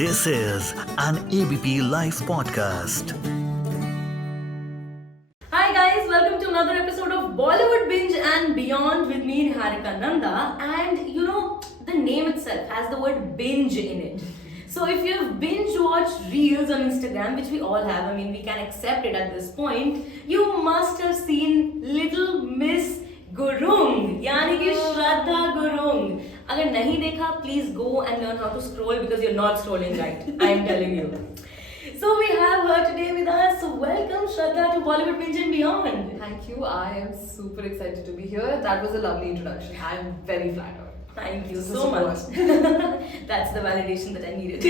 This is an ABP Live Podcast. Hi guys, welcome to another episode of Bollywood Binge and Beyond with me, Niharika Nanda. And you know, the name itself has the word binge in it. So if you've binge watched reels on Instagram, which we all have, I mean we can accept it at this point, you must have seen Little Miss Gurung, यानी कि श्रद्धा गुरुंग. अगर नहीं देखा, please go and learn how to scroll because you're not scrolling right. I am telling you. So we have her today with us. Welcome Shraddha to Bollywood Binge and Beyond. Thank you. I am super excited to be here. That was a lovely introduction. I am very flattered. Thank you so much. That's the validation that I needed.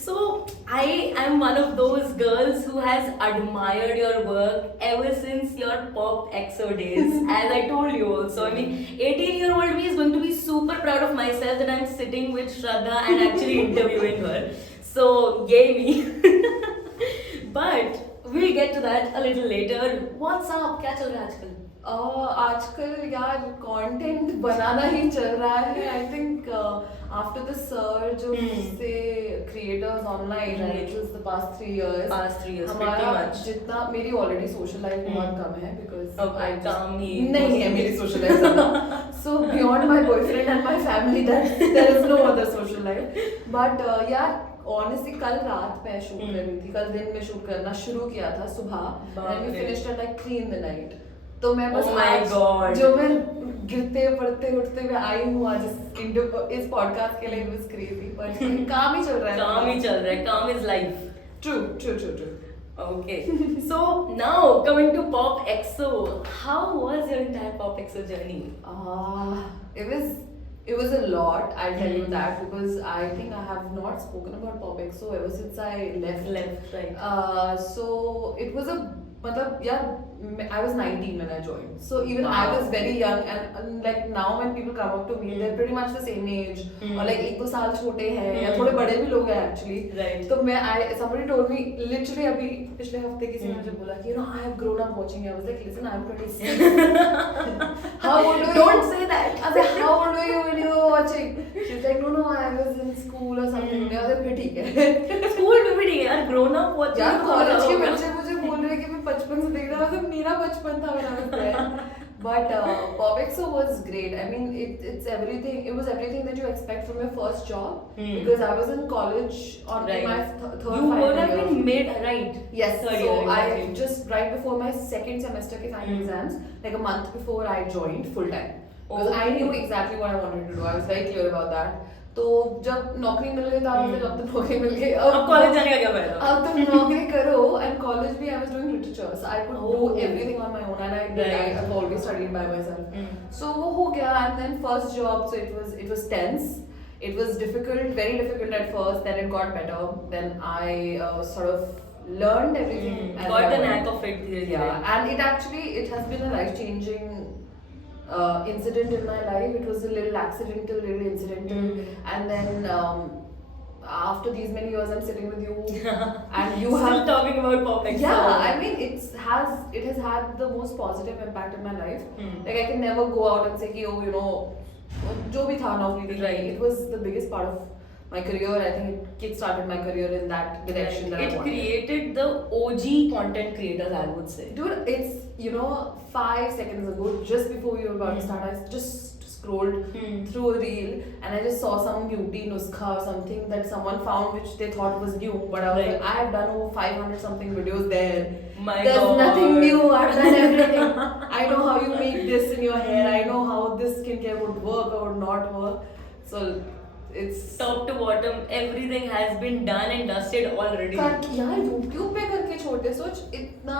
So I am one of those girls who has admired your work ever since your Pop EXO days. As I told you also, I mean 18-year-old me is going to be super proud of myself that I'm sitting with Shraddha and actually interviewing her. So yay me. But we'll get to that a little later. What's up? क्या चल रहा है आजकल? आजकल यार content बनाना ही चल रहा है. I think after the surge of say creators online, which was the past 3 years. Pretty much. जितना मेरी already social life बहुत कम है because I नहीं है मेरी social life ज़्यादा. So beyond my boyfriend and my family, there is no other social life. But यार honestly कल रात मैं शूट कर रही थी, कल दिन में शूट करना शुरू किया था सुबह and we finished at like 3 in the night. तो मैं बस जो मैं गिरते पड़ते उठते हुए आई हूँ आज इस पॉडकास्ट के लिए. it was crazy but काम ही चल रहा है. Calm is life. True. Okay. So now coming to Pop EXO, how was your entire Pop EXO journey? It was a lot, I'll tell you that, because I think I have not spoken about Pop EXO ever since I left. Right. So it was I was 19 when I joined. So even Wow. I was very young and like now when people come up to me, they're pretty much the same age. Or like 1-2 साल छोटे हैं या थोड़े बड़े भी लोग हैं actually. Right. तो somebody told me literally अभी पिछले हफ्ते किसी ने मुझे बोला कि I have grown up watching you. I was like, listen, I'm 26. How old were you? Don't say that. I was like, how old were you when you were watching? She's like, no, I was in school or something. I was like, फिर ठीक है. School में भी नहीं यार, grown up watching. यार college के बच्चे मुझे बोल रहे हैं कि मैं 55 से देख रहा हूँ. मेरा बचपन था when I was there. But Pop EXO was great. I mean, it's everything. It was everything that you expect from your first job. Because I was in college on my third final year. You would have been made right. Yes. Third So year, I exactly. just right before my second semester के final exams, like a month before I joined full time. Because I knew exactly what I wanted to do. I was very clear about that. तो जब नौकरी मिल गई था मुझे, अब तो नौकरी मिल गई, अब कॉलेज जाने का क्या फायदा? अब तो नौकरी करो. And college भी I was doing literature, so I could do everything on my own, and I've always studied by myself. So वो हो गया, and then first job, so it was tense. It was difficult, very difficult at first. Then it got better. Then I sort of learned everything. Got the knack of it. Yeah, and it has been a life-changing incident in my life. It was a little accidental, and then after these many years I'm sitting with you and you Still talking about Pop EXO. Yeah, I mean it has had the most positive impact in my life. Like I can never go out and say कि oh, you know, जो भी था नौकरी. Right. It was the biggest part of my career. I think it kick-started my career in that direction. That It I wanted. created the OG content creators, I would say. Dude, it's 5 seconds ago, just before we were about to start, I just scrolled through a reel and I just saw some beauty nuskha or something that someone found which they thought was new. But I was like, I have done over 500 something videos there. There's nothing new. I've done everything. I know how you make this in your hair. I know how this skincare would work or would not work. So it's top to bottom, everything has been done and dusted already. यार YouTube पे करके छोटे सोच इतना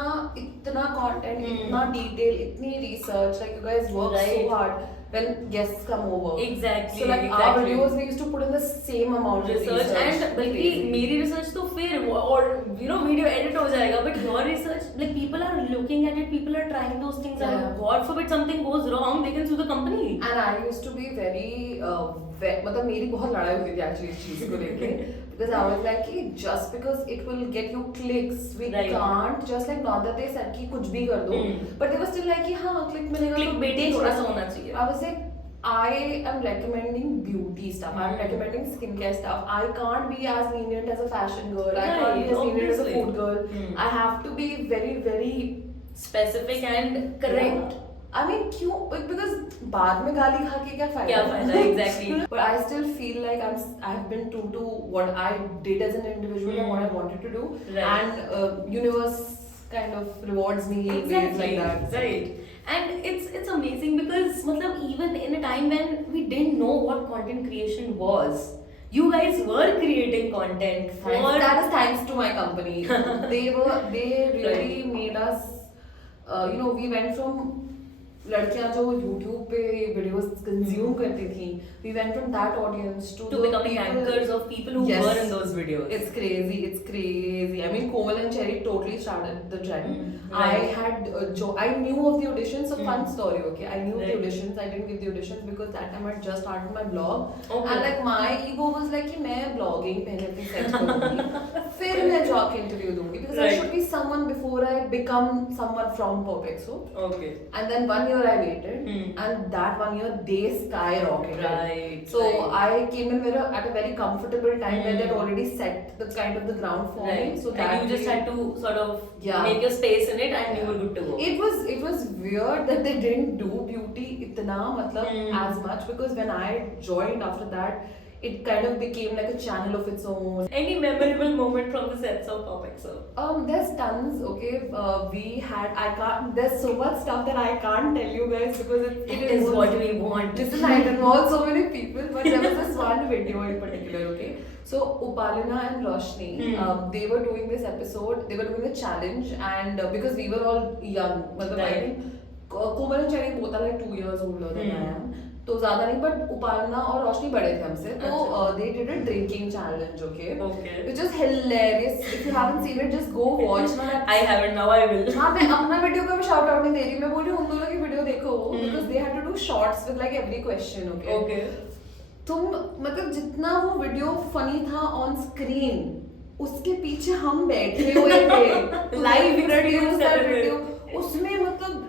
content, इतना detail, इतनी research, like you guys work so hard when guests come over. Exactly. So like our videos we used to put in the same amount of research. And बल्कि मेरी research तो फिर और video edit हो जाएगा, but your research, like people are looking at it, people are trying those things, and God forbid something goes wrong, they can sue the company. And I used to be very मतलब मेरी बहुत लड़ाई होती थी actually इस चीज को लेके. Because I was like कि just because it will get you clicks, we can't just like not that they said कि कुछ भी कर दो, but they were still like कि हाँ click मिलेगा. Clickbaity थोड़ा सा होना चाहिए. I was like I am recommending beauty stuff. I'm recommending skincare stuff. I can't be as lenient as a fashion girl. I can't be as lenient as a food girl. I have to be very, very specific and correct. I mean, क्यों? Because बाद में गाली खा के क्या फायदा? Exactly. But I still feel like I've been true to what I did as an individual and what I wanted to do, and universe kind of rewards me in ways like that. Right. And it's amazing because even in a time when we didn't know what content creation was, you guys were creating content for... That is thanks to my company. They really made us, we went from लड़कियां जो YouTube पे videos consume करती थी, we went from that audience to becoming anchors of people who were in those videos. It's crazy. I mean, Komal and Cherry totally started the trend. Right. I knew of the auditions, so fun story, okay? I knew of the auditions, I didn't give the auditions because that time I just started my blog. And like my ego was like कि मैं blogging पहले अपनी set करूँगी, फिर मैं जाके interview दूँगी, because I should be someone before I become someone from Popexo. Okay. And then 1 year I waited, and that 1 year they skyrocketed. Right. So I came in at a very comfortable time where they'd already set the kind of the ground for me. So that and you just had to sort of make your space in it, and you were good to go. It was weird that they didn't do beauty itna as much, because when I joined after that, it kind of became like a channel of its own. Any memorable moment from the sets of Popexo? There's tons, okay. There's so much stuff that I can't tell you guys because it is what we want. Listen, I involved so many people, but there was this one video in particular, okay. So Upalina and Roshni, they were doing this episode, they were doing a challenge, and because we were all young, I think Komal and Cherry both are like 2 years older than I am. तो ज़्यादा नहीं, but उपालना और रोशनी बड़े थे हमसे, तो they did a drinking challenge, okay? Which is hilarious. If you haven't seen it, just go watch. I haven't, now I will. हाँ, मैं अपना वीडियो का भी shout out नहीं दे रही, मैं बोल रही हूँ उन दोनों की वीडियो देखो, because they had to do shots with like every question, okay? तुम जितना वो वीडियो फनी था ऑन स्क्रीन, उसके पीछे हम बैठे हुए थे लाइव वीडियो, उसमें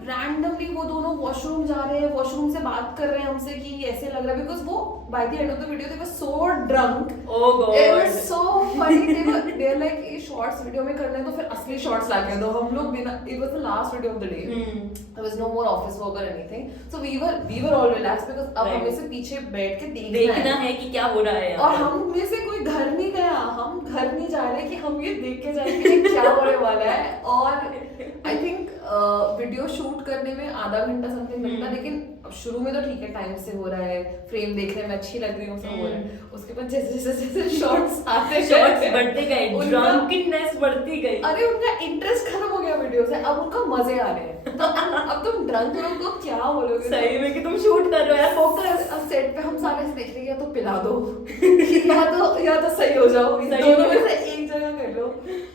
रैंडमली वो दोनों वॉशरूम जा रहे हैं, वॉशरूम से बात कर रहे हैं हमसे कि ऐसे लग रहा है, बिकॉज वो by the end of the video they were so drunk. Oh god, it was so funny. They are like ये शॉर्ट्स वीडियो में करना है तो फिर असली शॉर्ट्स लाके दो. हम लोग बिना, it was the last video of the day, there was no more office work और anything, so we were all relax because अब हमें से पीछे बैठ के देखना है कि क्या हो रहा है, और हम में से कोई घर नहीं गया, हम घर नहीं जा रहे कि हम ये देख के जाएंगे कि क्या होने वाला है. और आई थिंक वीडियो शूट करने में आधा घंटा समथिंग लगता, लेकिन शुरू में तो ठीक है, टाइम से हो रहा है, फ्रेम देखने में अच्छी लग रही है, सब हो रहा है. उसके बाद जैसे शॉट्स आते, शॉट्स बढ़ते गए, ड्रंकनेस बढ़ती गई. अरे उनका इंटरेस्ट खत्म हो गया वीडियो से, अब उनका मजे आ रहे हैं. तो अब तुम ड्रंक हो तो क्या बोलोगे सही में कि तुम शूट कर रहे हो यार, फोकस. अब सेट पे हम सारे से देख रहे हैं, तो पिला दो या तो सही हो जाओ, दोनों में से एक जगह कर लो.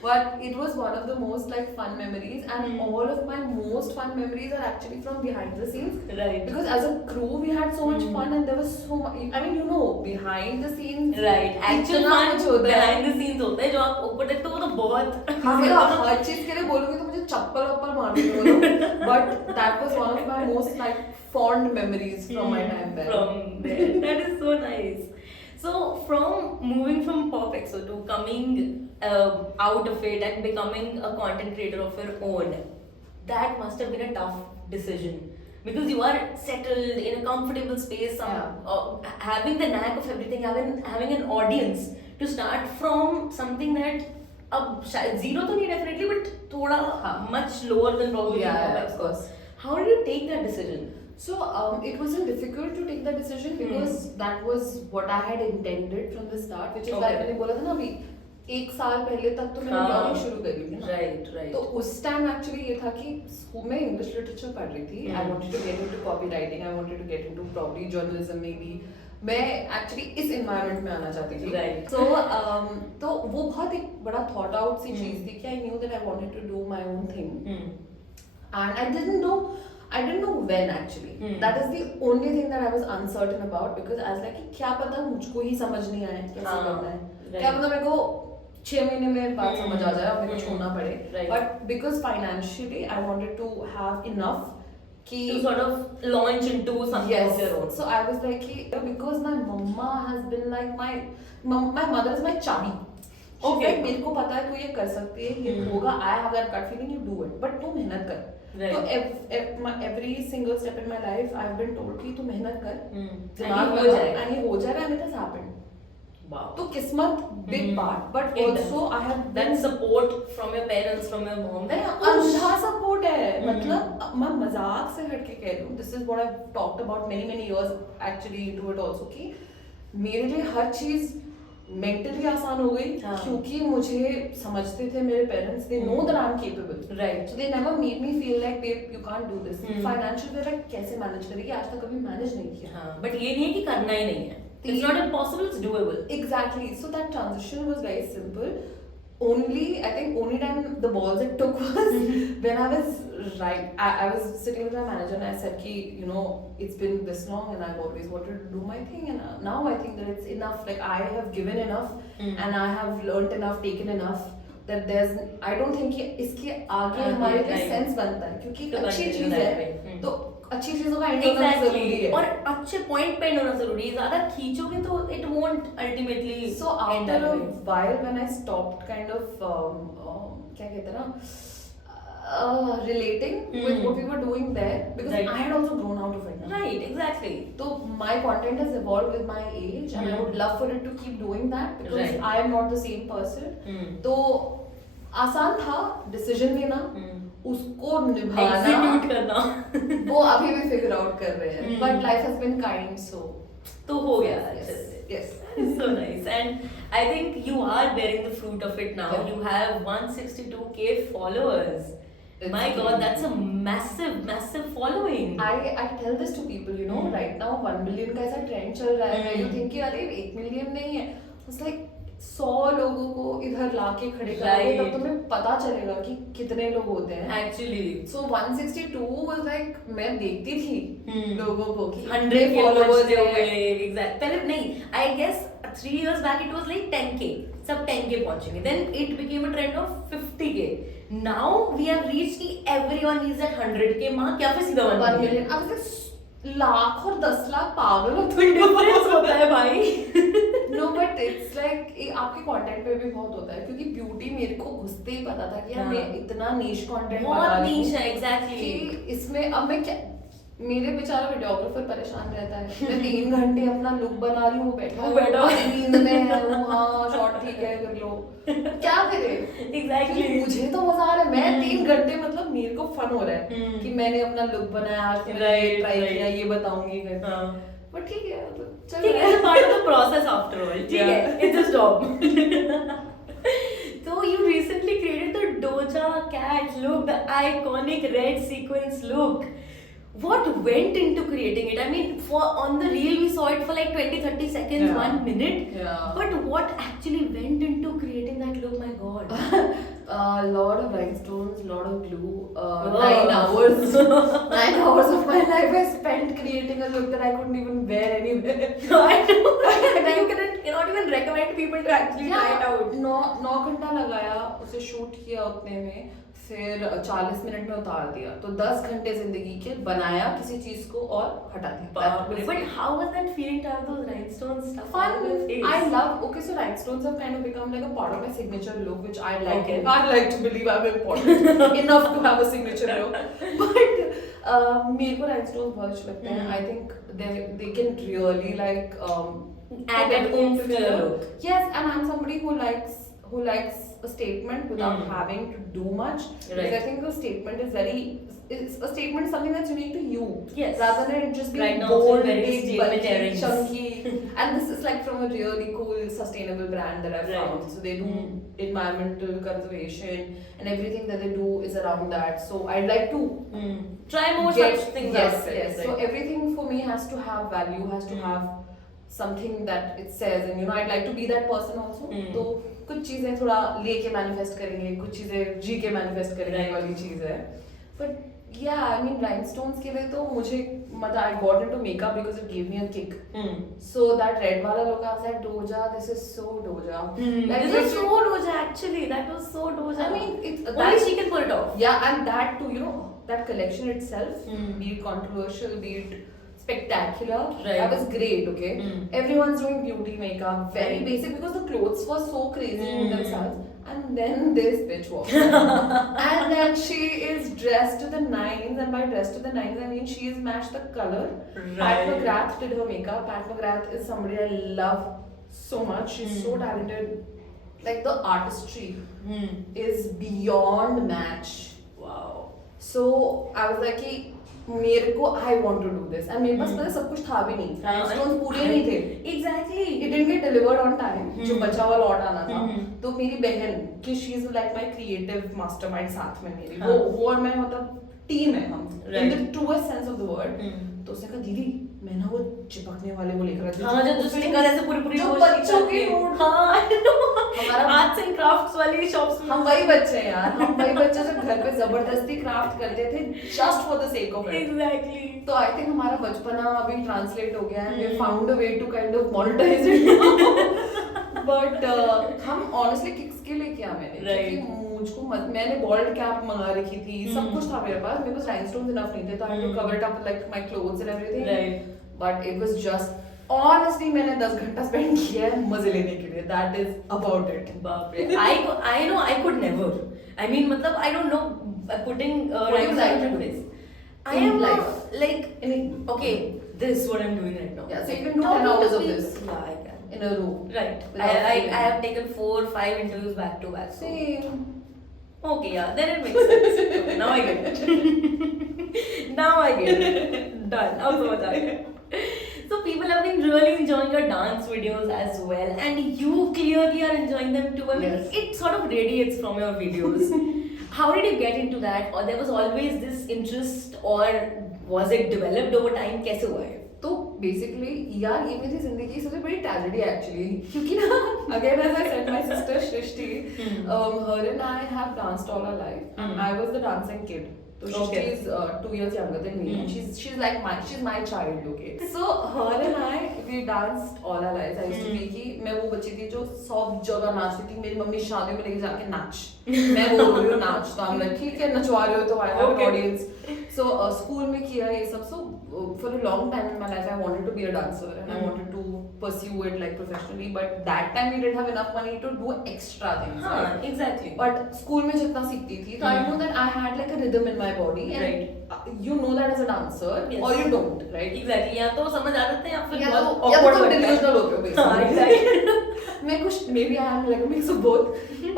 But it was one of the most like fun memories, and all of my most fun memories are actually from behind the scenes. Right. Because as a crew we had so much fun, and there was so much. I mean, you know, behind the scenes. Right. Actual fun behind the scenes होता है, जो आप ऊपर देखते हो वो तो बहुत. हाँ, मैं हर चीज के लिए बोलूँगी तो मुझे चप्पल मारनी होगी. But that was one of my most like fond memories from my time there. From there. That is so nice. So from moving from Popexo to coming out of it and becoming a content creator of your own, that must have been a tough decision, because you are settled in a comfortable space, having the knack of everything, having an audience, to start from something that अब शायद zero तो नहीं definitely, but थोड़ा much lower than probably. Yeah, of course. How did you take that decision? So it wasn't difficult to take that decision because that was what I had intended from the start, which is why मैंने बोला था ना अभी 1 साल पहले तक तो मैंने ब्लॉगिंग शुरू करी थी ना. Right. तो उस टाइम एक्चुअली ये था कि स्कूल में इंग्लिश लिटरेचर पढ़ रही थी. I wanted to get into copywriting, I wanted to get into probably journalism maybe. मैं एक्चुअली इस एनवायरनमेंट में आना चाहती थी. Right. तो वो बहुत एक बड़ा थॉट आउट सी चीज थी कि I knew that I wanted to do my own thing, and I didn't know when actually. That is the only thing that I was uncertain about, because I was like क्या पता मुझको ही समझ नहीं आए कैसे करना है, क्या पता मेरे को 6 महीने में बात समझ आ जाए और मेरे को छोड़ना पड़े. But because financially I wanted to have enough to sort of launch into something of your own. So I was like, because my mama has been like my mother is my chabi. She's like, मेरे को पता है तू ये कर सकती है, ये होगा. I have that gut feeling, you do it, but तू मेहनत कर. So every single step in my life, I've been told कि तू मेहनत कर, दिमाग लगा, and ये हो जाएगा, and it has happened. Wow. तो किस्मत big part, but also I have that support from your parents, from your mom. अंधा support है, मतलब मैं मजाक से हटके कह लूँ. This is what I've talked about many years actually into it also कि मेरे लिए हर चीज मेंटली आसान हो गई क्योंकि मुझे समझते थे मेरे parents. They know that I'm capable. Right. So they never made me feel like babe you can't do this. Financial way like कैसे मैनेज करेगी, आज तक कभी मैनेज नहीं किया. हाँ, but ये नहीं है कि करना ही नहीं है. It's not impossible, it's doable. Exactly. So that transition was very simple. I think only time the balls it took was when I was I was sitting with my manager and I said ki, it's been this long and I've always wanted to do my thing, and now I think that it's enough. Like I have given enough and I have learnt enough, taken enough, that I don't think कि इसके आगे हमारे लिए sense बनता है क्योंकि अच्छी चीज है तो अच्छी चीजों का एंड होना जरूरी है और अच्छे पॉइंट पे होना जरूरी है. ज्यादा खींचोगे तो it won't ultimately. So after a while when I stopped kind of क्या कहते हैं ना relating with what we were doing there, because I had also grown out of it. Right, exactly. So my content has evolved with my age and I would love for it to keep doing that because I am not the same person. तो आसान था decision लेना, उसको निभाना, करना वो अभी भी फिगर आउट कर रहे हैं. But life has been kind so तो हो गया. Yes. So nice. And I think you are bearing the fruit of it now. You have 162K followers. My God, that's a massive following. I tell this to people, right now 1 million का ऐसा trend चल रहा है. You think कि अरे 1 million नहीं है. It's like 100 लोगों को इधर लाके खड़े करोगे तब तुम्हें पता चलेगा कि कितने लोग होते हैं. Actually. So 162 was like मैं देखती थी लोगों को कि 100 followers हो गए. Exact. पहले नहीं. I guess 3 years back it was like 10K. सब 10K पहुंचेंगे. Then it became a trend of 50K. Now we have reached कि everyone is at 100K mark या फिर सीधा 1 million. अब तक लाख और 10 लाख पागल हो तो डिफरेंस होता है भाई. No, but it's like आपके कंटेंट पे भी बहुत होता है क्योंकि ब्यूटी मेरे को घुसते ही पता था कि यार मैं इतना नीश कंटेंट बना रही हूँ. नीश है एग्जैक्टली. कि इसमें अब मैं क्या, मेरे बेचारा वीडियोग्राफर परेशान रहता है. मैं 3 घंटे अपना लुक बना रही हूँ, बैठा नींद में है वो, हाँ शॉर्ट ठीक है कर लो, क्या करे. एग्जैक्टली. मुझे तो मजा आ रहा है. मैं 3 घंटे मतलब मेरे को फन हो रहा है कि मैंने अपना लुक बनाया, आज ट्राई किया, ये बताऊंगी करके. बट ठीक है ठीक है, it's a part of the process after all. ठीक है, it's a job. So you recently created the Doja cat look, the iconic red sequence look. What went into creating it? I mean, on the reel we saw it for like 20-30 seconds, 1 minute. Yeah. But what actually went into creating that look? My God. A lot of rhinestones, a lot of glue. 9 hours. 9 hours of my life I spent creating a look that I couldn't even wear anywhere. I know. You cannot even recommend people to actually try it out. 9 घंटा लगाया, उसे shoot किया उतने में, फिर 40 minute में उतार दिया. तो 10 घंटे जिंदगी के बनाया किसी चीज को और हटा दिया. But how was that feeling to have those rhinestone stuff? Fun. I love. Okay, so rhinestones have kind of become like a part of my signature look, which I like. Okay. I like to believe I'm important enough to have a signature look. But मेरे को rhinestones बहुत अच्छे लगते हैं. I think they can really like add that oomph to the look. Yes, and I'm somebody who likes a statement without having to do much. Because I think a statement is something that's unique to you. Yes. Rather than it just being bold, big, bulky, chunky. And this is like from a really cool, sustainable brand that I've found. So they do environmental conservation and everything that they do is around that. So I'd like to try more such things. Yes. So everything for me has to have value, has to have something that it says, and I'd like to be that person also. तो कुछ चीजें थोड़ा लेके manifest करेंगे, कुछ चीजें जी के manifest करेंगे वाली चीज है. But yeah, I mean rhinestones के लिए तो मुझे I got into makeup because it gave me a kick. So that red wala look, I was like, Doja, this is so Doja. Like, This was so Doja actually. That was so Doja. I mean, it's only she can pull it off. Yeah, and that too, you know, that collection itself, be it controversial, be it spectacular, that was great. Okay, everyone's doing beauty makeup, very basic, because the clothes were so crazy in themselves. And then this bitch walks in. And then she is dressed to the nines, and by dressed to the nines I mean she has matched the color. Pat McGrath did her makeup. Pat McGrath is somebody I love so much. She's so talented. Like, the artistry is beyond match. Wow. So I was like कि मेरे को I want to do this, and मेरे पास पता सब कुछ था भी नहीं, rhinestones पूरे नहीं थे. Exactly. It didn't get delivered on time. जो बचा हुआ लौट आना था. तो मेरी बहन कि she is like my creative mastermind साथ में मेरी, वो और मैं मतलब टीम है हम, in the truest sense of the word. तो उसने कहा दीदी मैं ना वो चिपकने वाले वो लेकर आती हूँ. हाँ, जो स्टिकर ऐसे पूरी जो बच्चों के नोट. हमारा आर्ट्स एंड क्राफ्ट्स वाली शॉप्स में हम वही बच्चे हैं यार, हम वही बच्चे जो घर पे जबरदस्ती क्राफ्ट करते थे just for the sake of it. Exactly. तो I think हमारा बचपना अभी ट्रांसलेट हो गया है. We found a way to kind of monetize it. But हम honestly kicks के लिए किया मैंने, क्योंकि मुझको मैंने बॉल्ड कैप मंगा रखी थी, सब कुछ था मेरे पास rhinestones enough नहीं थे, तो I had to cover it up with like my clothes and everything. Right. But it was just honestly मैंने 10 घंटा spend किया है मजे लेने के लिए. That is about it. बाप रे. I know I could never. I mean मतलब I don't know putting what do you like to do this. I in am life? Like okay, this is what I'm doing right now. Yeah, so you can do 10 hours of this. Yeah, I can. In a row. Right. Without I feeling. have taken 4 or 5 interviews back to back. So. Same. Okay, yeah, then it makes sense. Now I get it. Now I get it. Done. Now so much I get. So people have been really enjoying your dance videos as well, and you clearly are enjoying them too. I mean, Yes. it sort of radiates from your videos. How did you get into that? Or there was always this interest, or was it developed over time? कैसे हुआ है? तो basically यार ये मेरी जिंदगी की सबसे बड़ी ट्रेजेडी एक्चुअली, क्योंकि ना again as I said my sister Srishti, her and I have danced all our life. I was the dancing kid. So Shrishti is 2 years younger than me. She's like my child, okay. So her and I, we danced all our lives. I used to be कि मैं वो बच्ची थी जो सब जगह नाचती थी. मेरी मम्मी शादियों में लेके जाके नाच, मैं वो बोल रही हूँ नाच, तो हम like ठीक है नचवा रहे हो तो I have an audience. So school में किया ये सब. So for a long time in my life I wanted to be a dancer and I wanted to pursue it like professionally, but that time we didn't have enough money to do extra things. Right? Exactly. But school में जितना सीखती थी, so I know that I had like a rhythm in my body, and you know that as a dancer, or you don't, right? Exactly. या तो समझ आ जाते हैं या फिर या बहुत तो awkward लगता है. delusional होते हो basically. Exactly. मैं कुछ maybe I am like a mix of both.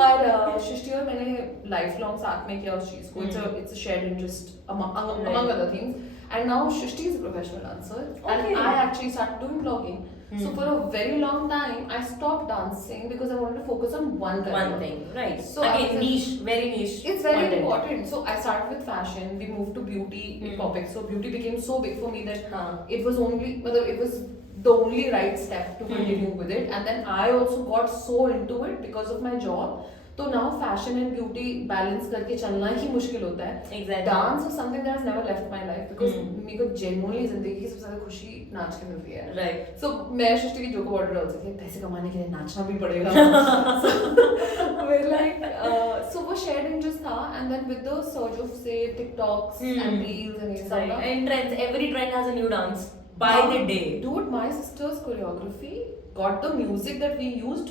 पर सृष्टि और मैंने lifelong साथ में किया उस चीज को. It's a shared interest among other things. And now Shrishti is a professional dancer, and I actually started doing vlogging. So for a very long time, I stopped dancing because I wanted to focus on one thing, right? So again, niche, very niche. It's very important. So I started with fashion. We moved to beauty topics. So beauty became so big for me that it was the only right step to continue with it. And then I also got so into it because of my job. तो now fashion and beauty balance करके चलना ही मुश्किल होता है. Exactly. Dance is something that has never left my life because मेरे को genuinely जिंदगी की सबसे ज़्यादा खुशी नाच के मिलती है. Right. So मैं सृष्टि की जोक ऑर्डर डाल सकती हूँ, पैसे कमाने के लिए नाचना भी पड़ेगा. So we're like so वो shared interest था, and then with the surge of say TikToks and reels and ये सब ना. And trends, every trend has a new dance by the day. Dude, my sister's choreography got the music that we used,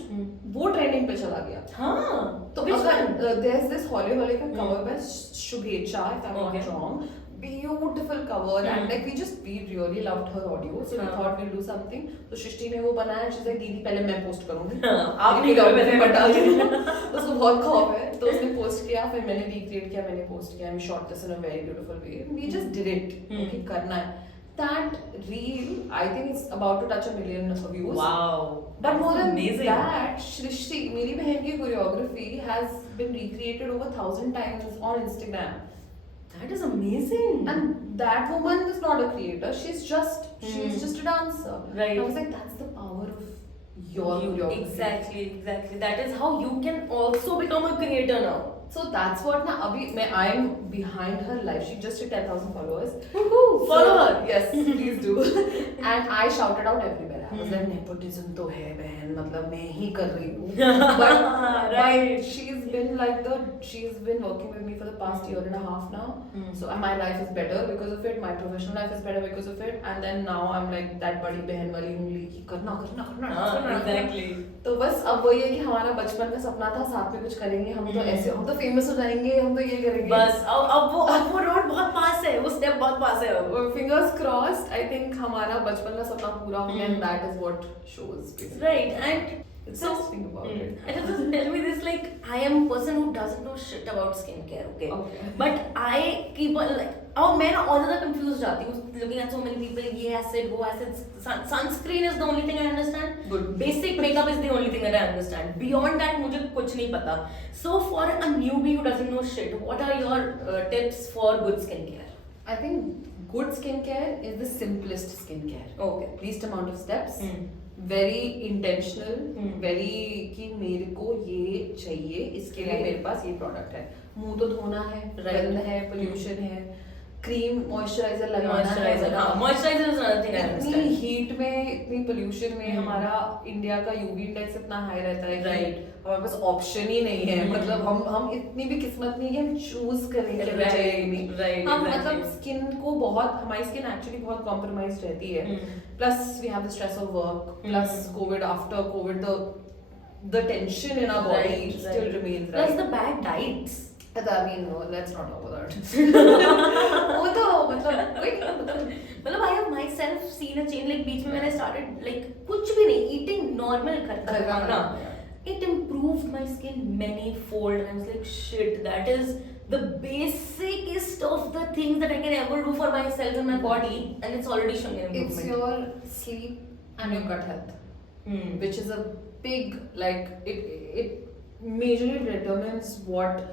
वो trending पे चला गया. हाँ. तो अगर there's this हौले हौले का cover by Shubhecha, if I'm not wrong. Beautiful cover, and like we really loved her audio, so we thought we'll do something. तो सृष्टि ने वो बनाया, she's like दीदी पहले मैं पोस्ट करूँगी. आप नहीं करो पहले बता दो. उसको बहुत खौफ है, तो उसने पोस्ट किया, फिर मैंने recreate किया, मैंने पोस्ट किया. We shot this in a very beautiful way. We just did it. Okay, करना है. That reel, I think it's about to touch 1 million views. Wow. But more than amazing. that, Shrishti, मेरी बहन की choreography has been recreated over 1,000 times on Instagram. That is amazing. And that woman is not a creator. She's just a dancer. Right. I was like, that's the power of your choreography. Exactly. That is how you can also become a creator now. So that's what ना अभी I am behind her life. She just hit 10,000 followers. Follow her. Yes, please do. And I shouted out everywhere. I was like, nepotism तो है बहन, मतलब मैं ही कर रही हूँ. But she's been working with me for the past year and a half now. So my life is better because of it. My professional life is better because of it. And then now I'm like that बड़ी बहन वाली उंगली कि करना. Exactly. तो बस अब वही है कि हमारा बचपन का सपना था साथ में कुछ करेंगे, हम तो ऐसे, हम तो फेमस हो जाएंगे, हम तो ये करेंगे. बस अब वो रोड बहुत पास है, वो स्टेप बहुत पास है अब. Fingers crossed. I think हमारा बचपन का सपना पूरा हो गया, and that is what shows. Basically. Right, and it's so nice to think about it. I just tell me this, like, I am a person who doesn't know shit about skincare, okay? But I keep on like, मैं ना और ज़्यादा confused जाती हूँ looking at so many people, ये acid, वो acid, sunscreen is the only thing I understand. Good. Basic makeup is the only thing that I understand. Beyond that मुझे कुछ नहीं पता. So for a newbie who doesn't know shit, what are your tips for good skincare? I think good skincare is the simplest skincare. Okay. Least amount of steps. Very intentional. Very कि मेरे को ये चाहिए, इसके लिए मेरे पास ये product है. मुंह तो धोना है, गंद है, पोल्यूशन है, क्रीम मॉइस्चराइजर लगाना है. Moisturizer is another thing I understand. इतनी हीट में, इतनी पोल्यूशन में हमारा इंडिया का यूवी इंडेक्स इतना हाई रहता है कि हमारे पास ऑप्शन ही नहीं है. मतलब हम इतनी भी किस्मत नहीं है हम चूज करेंगे नहीं. हम मतलब स्किन को बहुत, हमारी स्किन एक्चुअली बहुत कॉम्प्रोमाइज रहती है. Plus we have the stress of work, plus COVID, after COVID the tension in our body still remains. Plus the bad diets. I mean, no, let's not talk about that. वो तो मतलब I have myself seen a change. Like बीच में मैंने started like कुछ भी नहीं, eating normal खाना. It improved my skin many-fold. I was like, shit, that is the basicest of the things that I can ever do for myself and my body, and it's already showing an improvement. It's your sleep and your gut health, which is a big, like, it majorly determines what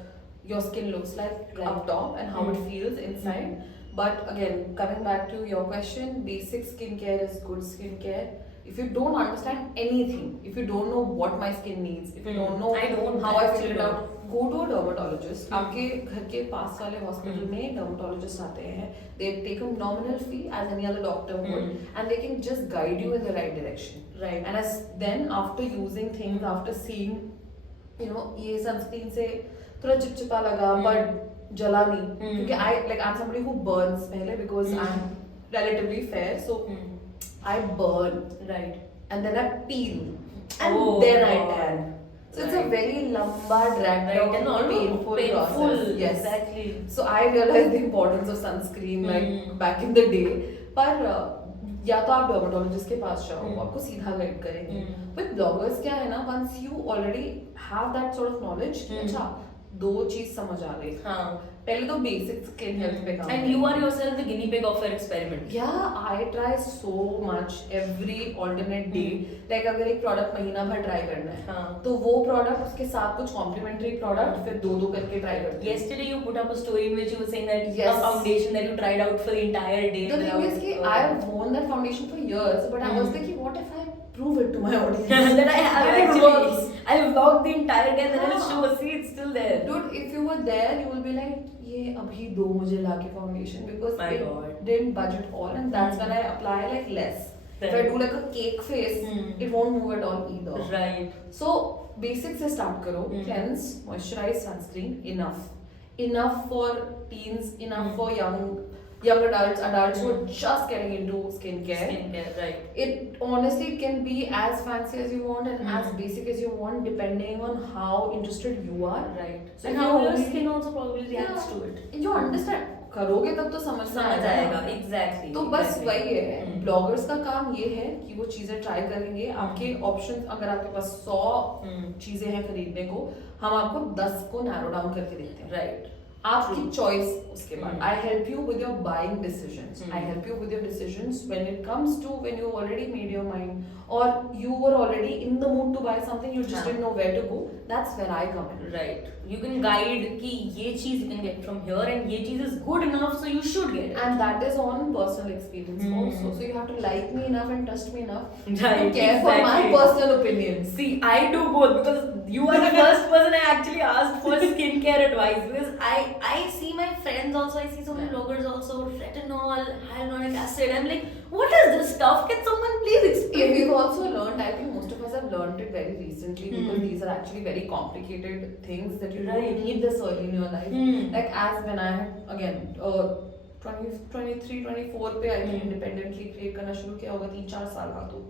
your skin looks like up top and how it feels inside. But again, coming back to your question, basic skincare is good skincare. If you don't understand anything, if you don't know what my skin needs, if you don't know how I figure it out, go to a dermatologist. आपके घर के पास वाले hospital में dermatologist आते हैं. They take a nominal fee as any other doctor would, and they can just guide you in the right direction. Right. And then after using things, after seeing, you know, ये sunscreen से थोड़ा चिपचिपा लगा but जला नहीं, क्योंकि I'm somebody who burns पहले because I'm relatively fair, so I burn, right, and then I peel, and then I tan. So it's a very lamba, dragged out, and painful process. Yes, exactly. So I realized the importance of sunscreen like back in the day. पर या तो आप dermatologist के पास जाओ, वो आपको सीधा guide करेंगे. With bloggers क्या है ना, once you already have that sort of knowledge, अच्छा दो चीज समझ आ गई. पहले तो बेसिक स्किन हेल्थ पे काम. And you are yourself the guinea pig of your experiment. Yeah, I try so much every alternate day. Like अगर एक प्रोडक्ट महीना भर ट्राई करना है, तो वो प्रोडक्ट उसके साथ कुछ कॉम्प्लीमेंट्री प्रोडक्ट फिर दो करके ट्राई करते हैं. Yesterday you put up a story in which you were saying that a foundation that you tried out for the entire day. The thing is कि I have worn that foundation for years, but I was thinking, what if I prove it to my audience? That I have actually. I vlogged the entire day and then I'll show. See, it's still there. Dude, if you were there, you will be like, ये अभी दो मुझे लाके foundation because it didn't budge at all, and that's when I apply like less. If I do like a cake face, it won't move at all either. Right. So basics से start करो. Cleanse, moisturize, sunscreen, enough for teens, enough for young adults who are just getting into skincare. Right. It honestly can be as fancy as you want and as basic as you want, depending on how interested you are. Right. So and how your skin also probably reacts to it. You understand. करोगे तब तो समझ आएगा. Exactly. तो बस वही है. Bloggers का काम ये है कि वो चीजें ट्राई करेंगे. आपके ऑप्शन, अगर आपके पास 100 चीजें हैं खरीदने को, हम आपको 10 को नैरो डाउन करके देते हैं. Right. आपकी चॉइस उसके बाद I help you with your buying decisions I help you with your decisions when it comes to when you already made your mind और you were already in the mood to buy something, you just didn't know where to go. That's where I come in. Right. You can guide कि ये चीज you can get from here and ये चीज is good enough, so you should get it. And that is on personal experience also. So you have to like me enough and trust me enough Right, to care for my personal opinions. See, I do both because you are the first person I actually asked for skincare advice because I see my friends also, I see so many bloggers also, retinol, hyaluronic acid. I'm like, what is this stuff? Can someone please explain? We've also learned, I think most of us have learned it very recently because these are actually very complicated things that you don't need this early in your life. Like as when I had again 23, 24 पे I think independently create करना शुरू किया होगा 3-4 साल का तो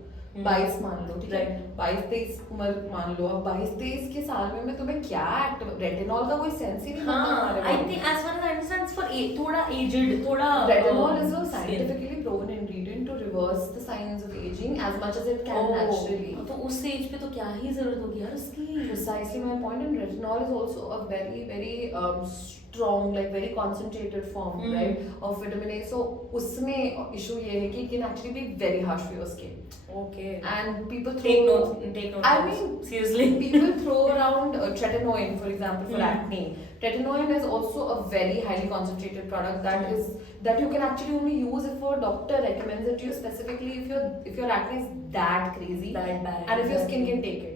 22 मान लो ठीक है 22-23 उम्र मान लो अब 22-23 के साल में मैं तुम्हें क्या रेटिनॉल का कोई सेंस ही नहीं बनता हमारे I think as far as I understand it's for थोड़ा aged थोड़ा retinol is a scientifically proven ingredient to reverse the signs of aging as much as it can naturally. तो उस एज पे तो क्या ही जरूरत होगी यार उसकी. Precisely my point. And retinol is also a very strong, like very concentrated form, right, of vitamin A. So उसमें issue ये है कि it can actually be very harsh for your skin. Okay. And people throw. Take notes. I mean, seriously. People throw around tretinoin, for example, for acne. Tretinoin is also a very highly concentrated product that you can actually only use if a doctor recommends it to you, specifically if your acne is that crazy, that bad, and if your skin can take it.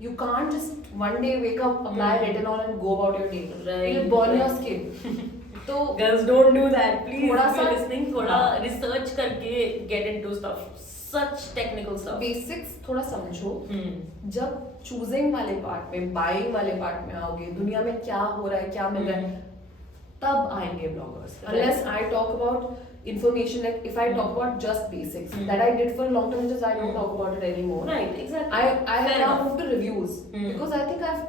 You can't just one day wake up, apply retinol, and go about your day. Right. It will burn your skin. So girls don't do that, please. थोड़ा if सा you're listening, थोड़ा research करके get into stuff. Such technical stuff. Basics थोड़ा समझो. जब choosing वाले part में, buying वाले part में आओगे, दुनिया में क्या हो रहा है, क्या मिल रहा है, तब आएंगे bloggers. Unless I talk about information, like if I talk about just basics that I did for a long time, just I don't talk about it anymore. Right, exactly. I have now moved to reviews because I think I've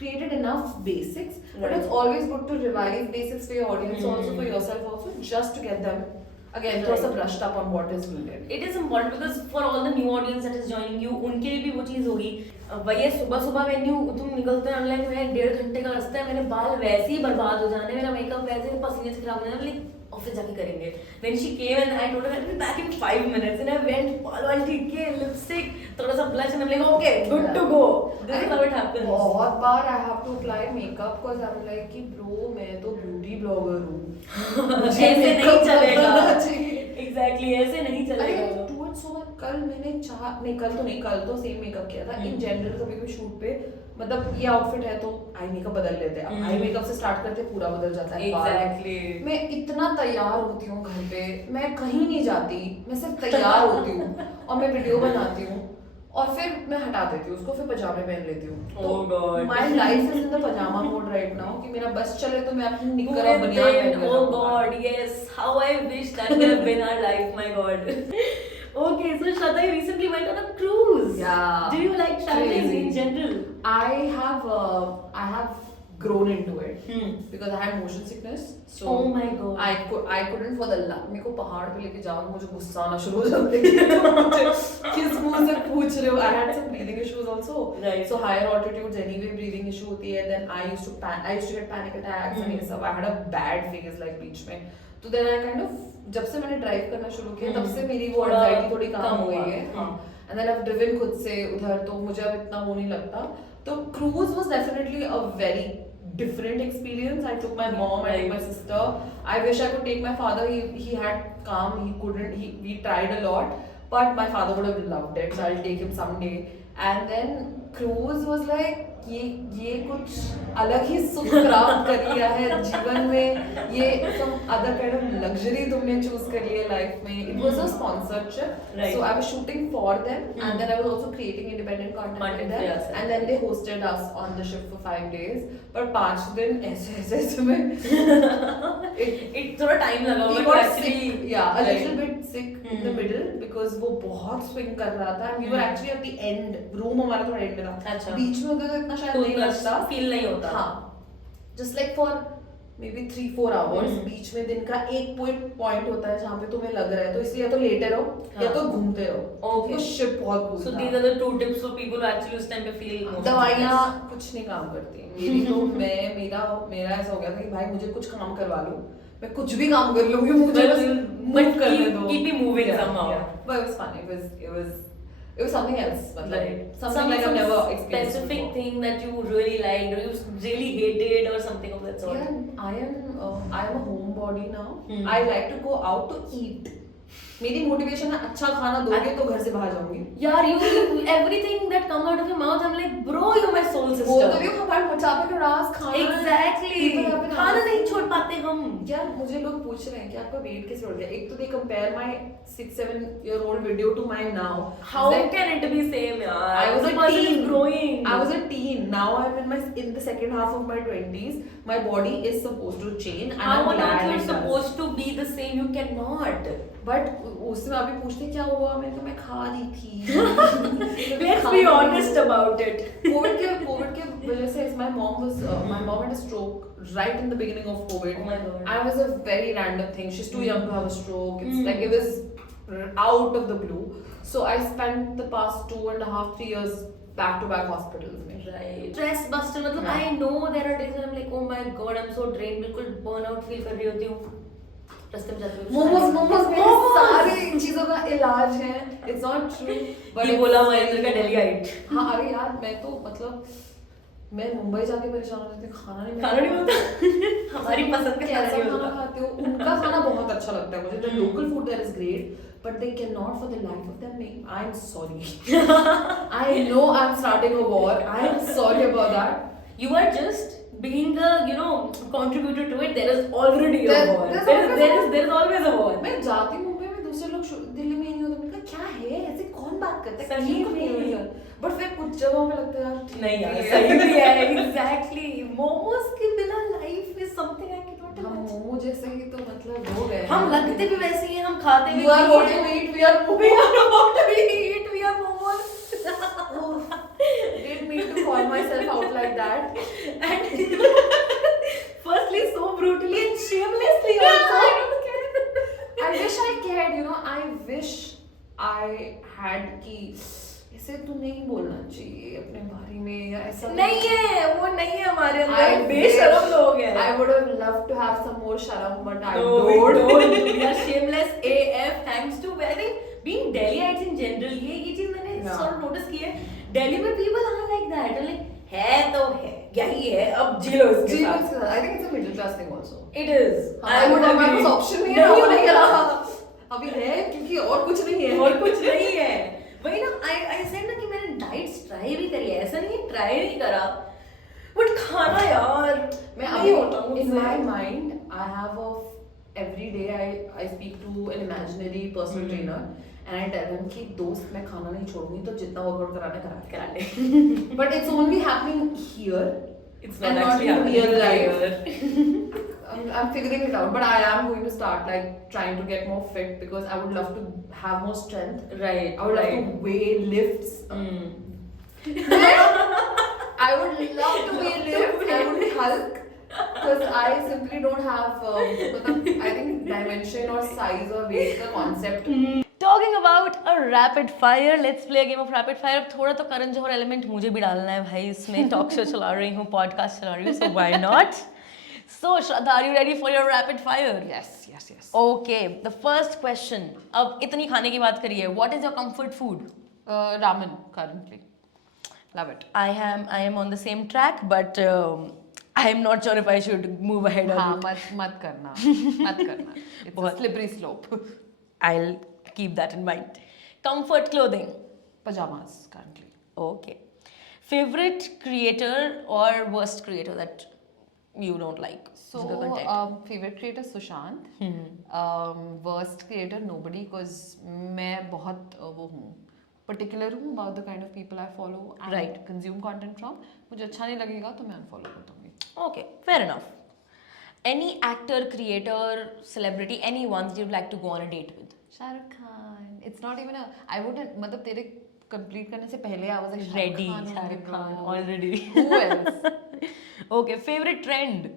created enough basics, but it's always good to revise basics for your audience, also for yourself, also just to get them again थोड़ा सा brushed up on what is needed. It is important because for all the new audience that is joining you, उनके लिए भी वो चीज़ होगी. भैया सुबह venue तुम निकलते हैं ऑनलाइन में 1.5 घंटे का रास्ता है, मेरे बाल वैसे ही बर्बाद हो जाने, मेरा मेकअप वैसे ही पसीने से खराब हो जाने, लाइक ऑफिस जाके करेंगे. Then she came and I told her I'll be back in 5 minutes and I went बाल ठीक है, lipstick, थोड़ा सा blush and I'm like okay, good to go. This is how it happens. बहुत बार I have to apply makeup because I'm like कि bro मैं तो beauty blogger हूँ. ऐसे नहीं चलेगा. Exactly, ऐसे नहीं चलेगा. कल तो सेम मेकअप किया था. इन जनरल कभी भी शूट पे मतलब ये आउटफिट है तो आई मेकअप बदल लेते हैं. आई मेकअप से स्टार्ट करते पूरा बदल जाता है. Exactly. मैं इतना तैयार होती हूँ घर पे, मैं कहीं नहीं जाती, मैं सिर्फ तैयार होती हूँ और मैं वीडियो बनाती हूँ और फिर मैं हटा देती हूँ उसको, फिर पजामे पहन लेती हूँ. तो my life is in the pyjama mode right now कि मेरा बस चले तो मैं अपनी निक्कर और बनियान पहन के. Oh God, yes. How I wish that could have been our life, my God. Okay, so Shraddha, you recently went on a cruise. Yeah. Do you like traveling in general? I have grown into it because I had motion sickness. So oh my God. I couldn't for the मेरे को पहाड़ पे लेके जाओ मुझे गुस्सा आना शुरू हो जाता है. किस मुंह से पूछ रहे हो? I had some breathing issues also. Right. So higher altitudes anyway breathing issue होती है. Then I used to get panic attacks and ये सब. I had a bad phase like बीच में. तो then I kind of जब से मैंने drive करना शुरू किया तब से मेरी वो एंजाइटी थोड़ी कम हो गई है. And then I've driven खुद से उधर तो मुझे अब इतना वो नहीं लगता. तो cruise was definitely a very different experience. I took my mom, I took my sister. I wish I could take my father. He had calm. He couldn't. We tried a lot, but my father would have loved it. So I'll take him someday. And then cruise was like ये कुछ अलग ही सुख प्राप्त कर लिया है जीवन में. ये some other kind of luxury तुमने choose कर लिया लाइफ में. It was a sponsorship, so I was shooting for them, and then I was also creating independent content with them, and then they hosted us on the ship for 5 days. पर 5 दिन ऐसे में it थोड़ा time लगा we but got actually sick, yeah, a little bit sick in the middle because वो बहुत swing कर रहा था. We were actually at the end. Room हमारा थोड़ा end में था. बीच में उधर इतना शायद नहीं लगता, फील नहीं होता. हाँ, just like for maybe 3-4 hours, बीच में दिन का एक पॉइंट होता है जहाँ पे तुम्हें लग रहा है, तो इसलिए या तो लेटे रहो या तो घूमते रहो। Okay. तो शिट बहुत cool So था। these are the 2 tips for people who actually उस time पे feel most दवाइयाँ कुछ नहीं काम करती मेरी, तो मेरा ऐसा हो गया था कि भाई मुझे कुछ काम करवा लो, मैं कुछ भी काम कर लूंगी, मुझे बस मूव करने दो, keep me moving somehow. But it was fun. It was something else. Right. Something like I've never experienced specific before. thing that you really liked or you really hated or something of that sort. Yeah, I am a homebody now. Hmm. I like to go out to eat. मेरी motivation है अच्छा खाना दोगे तो घर से बाहर जाऊंगी। यार you everything that comes out of your mouth I'm like bro you're my soul sister. वो तो देखो हमारे मोटापे का राज खाना। Exactly. खाना नहीं छोड़ पाते हम। यार मुझे लोग पूछ रहे हैं कि आपका वेट कैसे बढ़ गया? एक तो they compare my 6-7-year-old video to mine now. How can it be same यार? I was The a person is teen. growing. I was a teen. Now I'm in the second half of my 20s. My body is supposed to change. And How I'm on glad earth you're it does. supposed to be the same? You cannot. But उससे अभी पूछते क्या हुआ? मैंने कहा मैं खा रही थी। Let's be honest about it. Covid के वजह से my mom had a stroke right in the beginning of COVID. Oh my God. And it was a very random thing. She's too young to have a stroke. It's like it was out of the blue. So I spent the past 2.5-3 years back-to-back hospitals में. Right. Stress buster मतलब Yeah. I know there are days when I'm like oh my god I'm so drained बिल्कुल burnout feel कर रही होती हूँ रास्ते में जाते हुए मोमोज मेरे सारे इन चीजों का इलाज है। It's not true. ये बोला महेंद्र का डेलीआइट। हाँ अरे यार मैं तो मतलब मैं मुंबई जाके परेशान हो जाती हूँ, खाना नहीं मिलता हमारी पसंद का कैसा खाना नहीं खाना मिलता। खाते हो? उनका खाना बहुत अच्छा लगता है मुझे। The local food there is great, but they cannot for the life of them make. I'm sorry. I know I'm starting a war. I'm sorry about that. You are just being a contributor to it. There is already a war. There is always a war. मैं जाती मुंबई में दूसरे लोग दिल्ली में ही नहीं होते, मैंने कहा क्या है ऐसे कौन बात करता है? सही में। बट फिर कुछ जगहों में लगता है यार नहीं यार सही भी है exactly. मोमोज के बिना life is something I cannot हम imagine. मोमो जैसे ही तो मतलब हो गए। हम लगते भी वैसे ही हैं, हम खाते भी You are वही what हैं। you eat, we are We are what we eat, we are momos. Didn't mean to call myself out like that. And firstly so brutally and shamelessly also. I wish I cared, I wish I had कि ऐसे तो नहीं बोलना चाहिए अपने बारे में या ऐसा नहीं है वो नहीं है हमारे I अंदर बेशरम लोग हैं। I would have loved to have some more sharam, but I No, we don't. don't. We are shameless AF thanks to I think being Delhiites in general ये चीज मैंने Yeah. sort of notice की है। दिल्ली में people are like that, like है तो है यही है अब जी लो इसके साथ। I think it's a middle class thing also. It is. I would हमारे agree. पास ऑप्शन नहीं है, नहीं वो नहीं होगा। करा अभी है क्योंकि और कुछ नहीं है। और कुछ नहीं है वही ना I said ना कि मैंने डाइट्स ट्राई भी करी है, ऐसा नहीं ट्राई नहीं करा बट खाना यार मैं नहीं होता अभी in मुझसे। my mind I have every day I speak to an imaginary personal trainer and I tell him कि दोस्त मैं खाना नहीं छोड़ूंगी तो जितना वर्कआउट कराना करा ले। But it's only happening here. It's and not actually in happening real life. here. I'm figuring it out, but I am going to start like trying to get more fit because I would love to have more strength. Right. I would love right. to weigh lifts. I would love to weigh lifts. I would be Hulk because I simply don't have I think dimension or size or weight का concept. Talking about a rapid fire, let's play a game of rapid fire. अब थोड़ा तो Karan Johar element मुझे भी डालना है भाई इसमें। टॉक शो चला रही हूँ, पॉडकास्ट चला रही हूँ, so why not? So Shraddha, are you ready for your rapid fire? Yes. Okay, the first question. अब इतनी खाने की बात करिए. What is your comfort food? Ramen currently. Love it. I am on the same track, but I am not sure if I should move ahead or हाँ not. मत करना. It's a slippery slope. I'll keep that in mind. Comfort clothing. Pajamas currently. Okay. Favorite creator or worst creator that you don't like? So favorite creator Sushant. Worst creator nobody because मैं बहुत वो हूँ particular हूँ about the kind of people I follow and Right. consume content from. मुझे अच्छा नहीं लगेगा तो मैं unfollow कर दूँगी. Okay, fair enough. Any actor, creator, celebrity, anyone that you'd like to go on a date with? Shahrukh Khan. It's not even a. I wouldn't. मतलब तेरे complete करने से पहले I was like Ready, Shahrukh Khan already. Who else? Okay, favorite trend?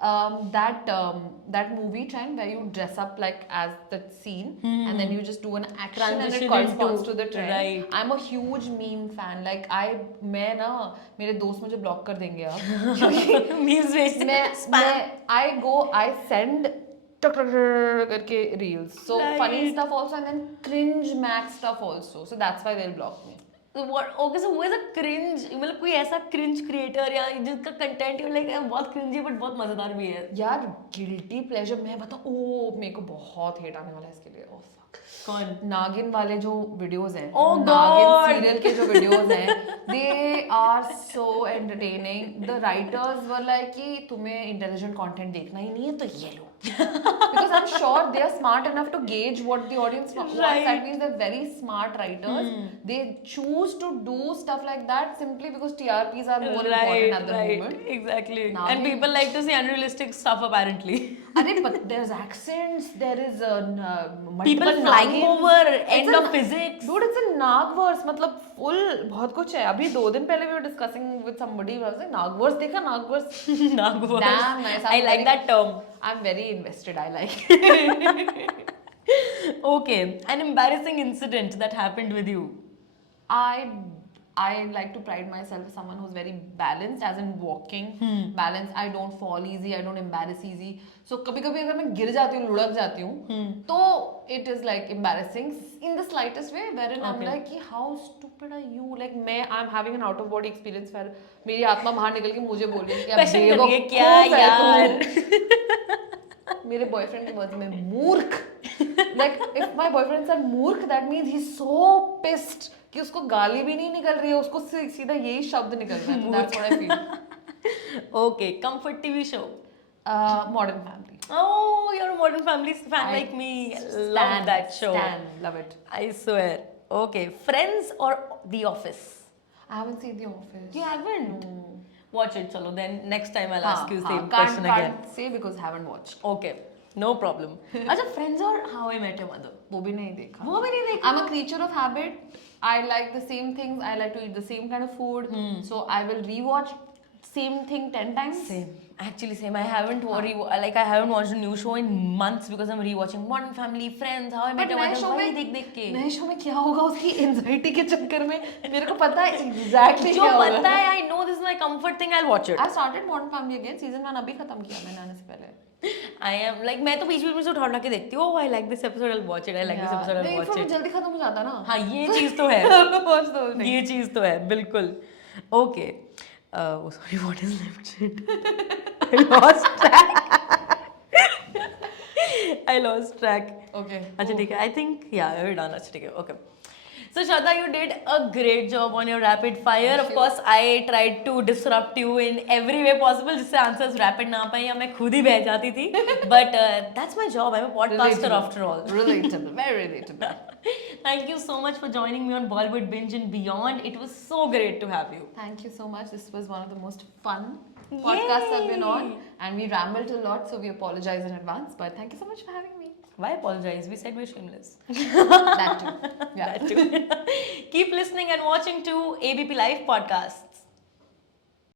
That movie trend where you dress up like as the scene and then you just do an action and Transition it corresponds into- to the trend. right. I'm a huge meme fan. Like मैं ना मेरे दोस्त मुझे block कर देंगे आप. Memes based I send करके reels. So funny Right. stuff also and then cringe max stuff also. So that's why they'll block me. So what? Okay, so who is a cringe? मतलब कोई ऐसा cringe creator या जिसका content you like बहुत cringy but बहुत मजेदार भी है. यार guilty pleasure मैं बताऊँ ओह मेरे को बहुत hate आने वाला है इसके लिए ओह fuck कौन? नागिन वाले जो वीडियोस हैं Oh नागिन God! सीरियल के जो वीडियोस हैं they are so entertaining. The writers were like कि तुम्हें intelligent content देखना ही नहीं है तो ये लो because I'm sure they are smart enough to gauge what the audience wants. Right. That means they're very smart writers. They choose to do stuff like that simply because TRPs are more important at the moment. Exactly. Now And we- people like to see unrealistic stuff apparently. Arey, but there's accents, there is multiple People flying Nagins. over, It's end a of physics. Dude, it's a Nagverse. मतलब full बहुत कुछ है. अभी 2 दिन पहले we were discussing with somebody. I was like, Nagverse देखा Nagverse. Nagverse. Damn nice. I like that term. I'm very invested. I like it. Okay, an embarrassing incident that happened with you. I like to pride myself as someone who's very balanced, as in walking. Balanced. I don't fall easy. I don't embarrass easy. So कभी-कभी अगर मैं गिर जाती हूँ, लुढ़क जाती हूँ, तो it is like embarrassing in the slightest way. Wherein I'm Okay. like कि how stupid are you? Like I'm having an out of body experience where मेरी आत्मा बाहर निकल के मुझे बोल रही है कि आप Question कर रही है, बेवकूफ क्या है यार? तू। मेरे बॉयफ्रेंड के वर्ड्स में मूर्ख. Like if my boyfriend said मूर्ख, that means he's so pissed कि उसको गाली भी नहीं निकल रही है, उसको सीधा यही शब्द निकल रहा है. So that's what I feel. Okay, comfort TV show. Modern Family. Oh, you're a Modern Family fan like me. Love that show. Love it. I swear. Okay, Friends or The Office? I haven't seen The Office. You haven't? Watch it, chalo. Then next time I'll ask you हाँ, same question again. Can't say because haven't watched. Okay, no problem. अच्छा, Friends or How I Met Your Mother? वो भी नहीं देखा. वो भी नहीं देखा? I'm a creature of habit. I like the same things. I like to eat the same kind of food. So I will rewatch same thing 10 times. Same. Actually, same. I haven't I haven't watched a new show in months because I'm rewatching Modern Family, Friends, How I Met Your Mother. वही देख के. नए show में क्या होगा उसकी anxiety के चक्कर में मेरे को पता है exactly जो क्या होगा. पता है, I know this is my comfort thing. I'll watch it. I started Modern Family again. Season 1 अभी खत्म किया मैंने आने से पहले. I am like मैं तो बीच में से उठा के देखती हूँ. Oh, I like this episode. I'll watch it. I like this episode. I'll नहीं, watch फिर it. जल्दी खत्म हो जाता ना. हाँ, ये चीज तो है. Watch the whole thing. ये चीज तो है, बिल्कुल. Okay. Oh, sorry. What is left? I lost track. I lost track. Okay. अच्छा ठीक है. I think yeah, we're done. अच्छा ठीक है. Okay. So Shraddha, you did a great job on your rapid fire. Of course, I tried to disrupt you in every way possible जिससे answers rapid ना पाए या मैं खुद ही बह जाती थी. But that's my job. I'm a podcaster after all. Relatable. Very relatable. Thank you so much for joining me on Bollywood Binge and Beyond. It was so great to have you. Thank you so much. This was one of the most fun podcasts I've been on. And we rambled a lot, so we apologize in advance. But thank you so much for having me. Why apologize? We said we're shameless. That too. Yeah. That too. Keep listening and watching to ABP Live Podcasts.